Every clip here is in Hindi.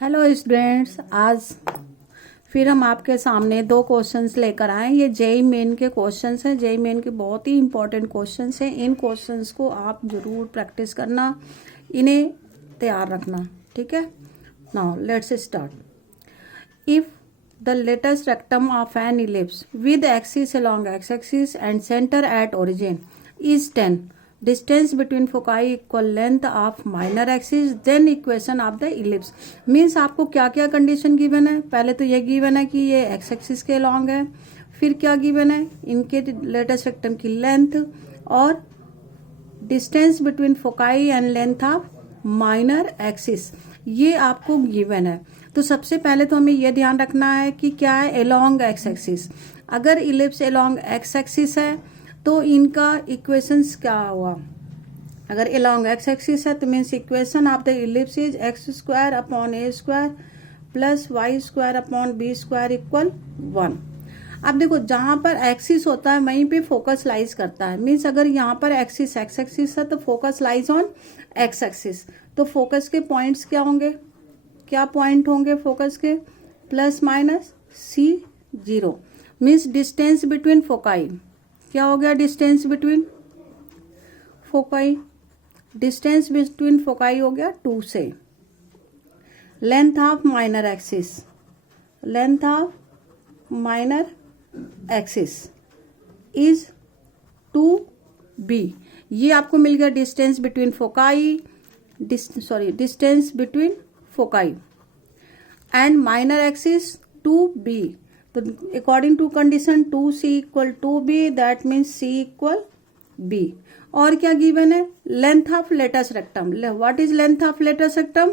हेलो स्टूडेंट्स, आज फिर हम आपके सामने दो क्वेश्चंस लेकर आए। ये जेई मेन के क्वेश्चंस हैं। जेई मेन के बहुत ही इंपॉर्टेंट क्वेश्चंस हैं। इन क्वेश्चंस को आप जरूर प्रैक्टिस करना, इन्हें तैयार रखना, ठीक है। Now let's start. If the latus rectum of N ellipse with axis along x axis and center at origin is 10, distance between foci equal length of minor axis, then equation of the ellipse। Means आपको क्या क्या कंडीशन गिवन है। पहले तो ये गिवन है कि ये एक्स एक्सिस के लॉन्ग है, फिर क्या गिवन है, इनके लेटेस्ट रेक्टम की लेंथ और distance between foci and length of minor axis, ये आपको गिवन है। तो सबसे पहले तो हमें यह ध्यान रखना है कि क्या है एलोंग एक्स एक्सिस। अगर इलिप्स एलोंग एक्स एक्सिस है तो इनका इक्वेशंस क्या हुआ। अगर एलोंग एक्स एक्सिस है तो means equation of the ellipse is x square upon a square plus Y square upon b square equal 1। अब देखो, जहां पर एक्सिस होता है वहीं पे फोकस लाइज करता है। मीन्स अगर यहाँ पर एक्सिस एक्स एक्सिस है तो focus lies on x axis. तो फोकस के पॉइंट्स क्या होंगे, क्या पॉइंट होंगे फोकस के, plus minus C0। Means distance between foci क्या हो गया, distance between foci, distance between foci हो गया 2 से। Length of minor axis, length of minor axis is 2b। ये आपको मिल गया distance between foci, distance between foci and minor axis 2b। तो according to condition 2c equal 2b, that means c equal b। और क्या गिवन है, length of latus rectum. What is length of latus rectum,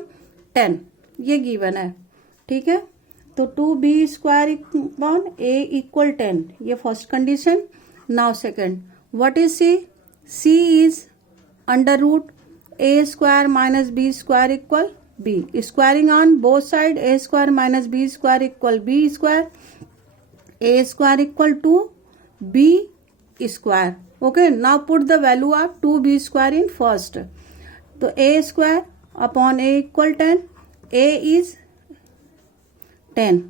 10, ये गिवन है, ठीक है। तो 2b square upon a equal 10, ये first condition. Now second, what is c, c is under root a square minus b square equal b। Squaring on both side, a square minus b square equal b square, a square equal two b square. Okay, now put the value of 2b square in first. तो a square upon a equal 10, a is 10।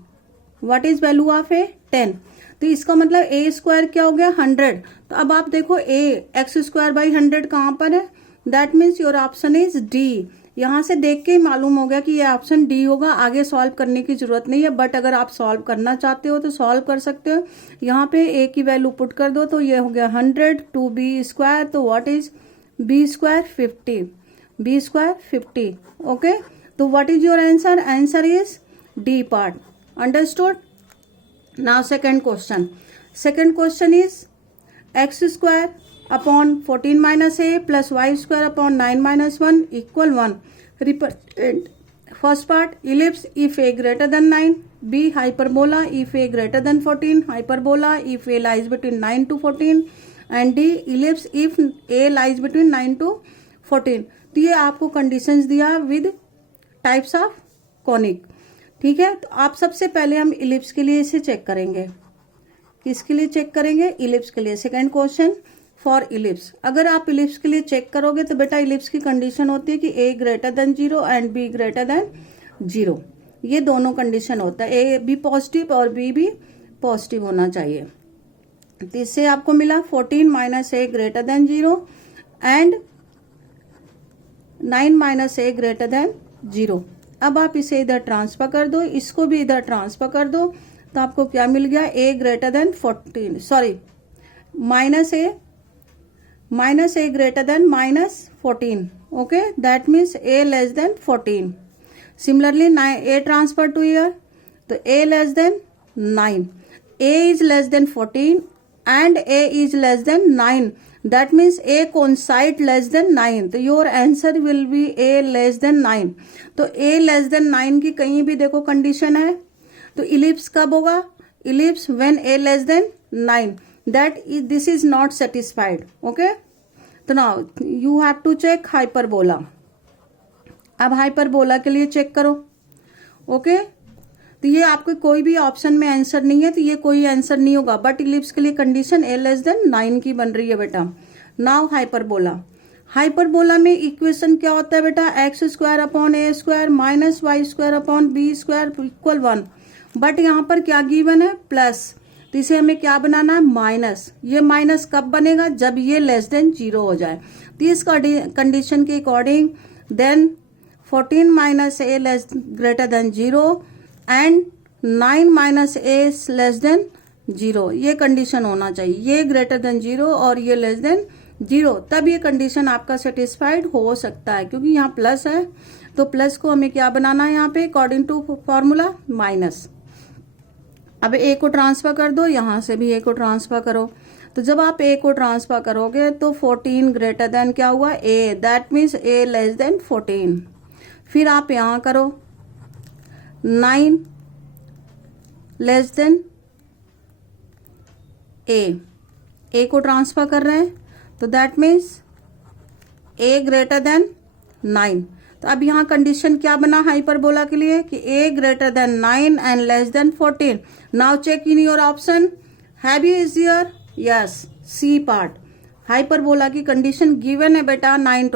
What is value of a, 10। तो इसका मतलब a स्क्वायर क्या हो गया, 100। तो अब आप देखो a एक्स स्क्वायर बाई 100 कहाँ पर है, that means your option is D. यहां से देख के ही मालूम हो गया कि ये ऑप्शन डी होगा। आगे सॉल्व करने की जरूरत नहीं है, बट अगर आप सॉल्व करना चाहते हो तो सॉल्व कर सकते हो। यहाँ पे a की वैल्यू पुट कर दो तो ये हो गया 100 2b स्क्वायर। तो what is b square, 50, b square 50। Okay, तो what is your answer, answer is D part. Understood. Now second question. Second question is x square upon 14 minus A plus Y square upon 9 minus 1 equal 1। Represent first part ellipse if A greater than 9, B hyperbola if A greater than 14, hyperbola if A lies between 9 to 14 and D ellipse if A lies between 9 to 14। तो ये आपको कंडीशंस दिया विद टाइप्स ऑफ कॉनिक, ठीक है। तो आप सबसे पहले हम इलिप्स के लिए इसे चेक करेंगे। किसके लिए चेक करेंगे, इलिप्स के लिए। Second question for ellipse. अगर आप इलिप्स के लिए चेक करोगे तो बेटा इलिप्स की कंडीशन होती है कि a greater than 0 and b greater than 0। ये दोनों कंडीशन होता है, a भी पॉजिटिव और b भी पॉजिटिव होना चाहिए। तो इससे आपको मिला 14 minus a greater than 0 and 9 minus a greater than 0। अब आप इसे इधर ट्रांसफर कर दो, इसको भी इधर ट्रांसफर कर दो, तो आपको क्या मिल गया, a greater than 14, sorry minus a greater then minus 14। Okay, that means a less than 14। Similarly a transfer two year, तो a less than 9, a is less than 14 and a is less than 9, that means a coincide less than 9। तो your answer will be a less than 9। तो a लेस देन 9 की कहीं भी देखो कंडीशन है तो इलिप्स कब होगा, ellipse when a less than 9, that this is not satisfied। okay, तो now you have to check hyperbola। अब हाइपरबोला के लिए चेक करो। ओके, तो ये आपके कोई भी ऑप्शन में आंसर नहीं है, तो ये कोई आंसर नहीं होगा। बट इलिप्स के लिए कंडीशन a लेस देन 9 की बन रही है बेटा। नाउ हाइपरबोला, हाइपरबोला में इक्वेशन क्या होता है बेटा, x square upon a square minus y square upon b square equal 1, but यहाँ पर क्या गिवन है, प्लस, तो इसे हमें क्या बनाना है, माइनस। ये माइनस कब बनेगा, जब ये लेस देन 0 हो जाए। तो इस कंडीशन के according then 14 minus a less greater than 0 and 9 minus a less than 0, ये कंडीशन होना चाहिए, ये ग्रेटर देन 0 और ये लेस देन 0, तब ये कंडीशन आपका सेटिस्फाइड हो सकता है, क्योंकि यहाँ प्लस है तो प्लस को हमें क्या बनाना है यहाँ पे, अकॉर्डिंग टू फॉर्मूला माइनस। अब ए को ट्रांसफर कर दो, यहां से भी ए को ट्रांसफर करो, तो जब आप ए को ट्रांसफर करोगे तो 14 ग्रेटर देन क्या हुआ, A, that means A less than 14। फिर आप यहां करो 9 लेस देन ए को ट्रांसफर कर रहे हैं तो that means A greater than 9। तो अब यहाँ कंडीशन क्या बना हाइपरबोला के लिए कि a greater than 9 and less than 14। Now check in your option, have you is your, yes, C part. Hyperbola की कंडीशन गिवन है बेटा 9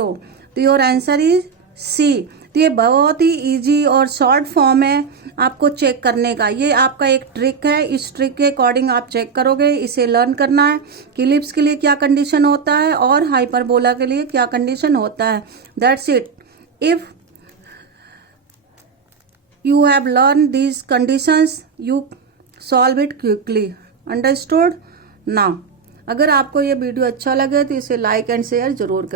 तो योर आंसर इज सी। तो ये बहुत ही इजी और शॉर्ट फॉर्म है आपको चेक करने का, ये आपका एक ट्रिक है, इस ट्रिक के अकॉर्डिंग आप चेक करोगे। इसे लर्न करना है कि इलिप्स के लिए क्या कंडीशन होता है और हाइपरबोला के लिए क्या कंडीशन होता है, that's it. If you have learned these conditions, you solve it quickly. Understood? Now, अगर आपको ये वीडियो अच्छा लगे तो इसे लाइक एंड शेयर जरूर करें।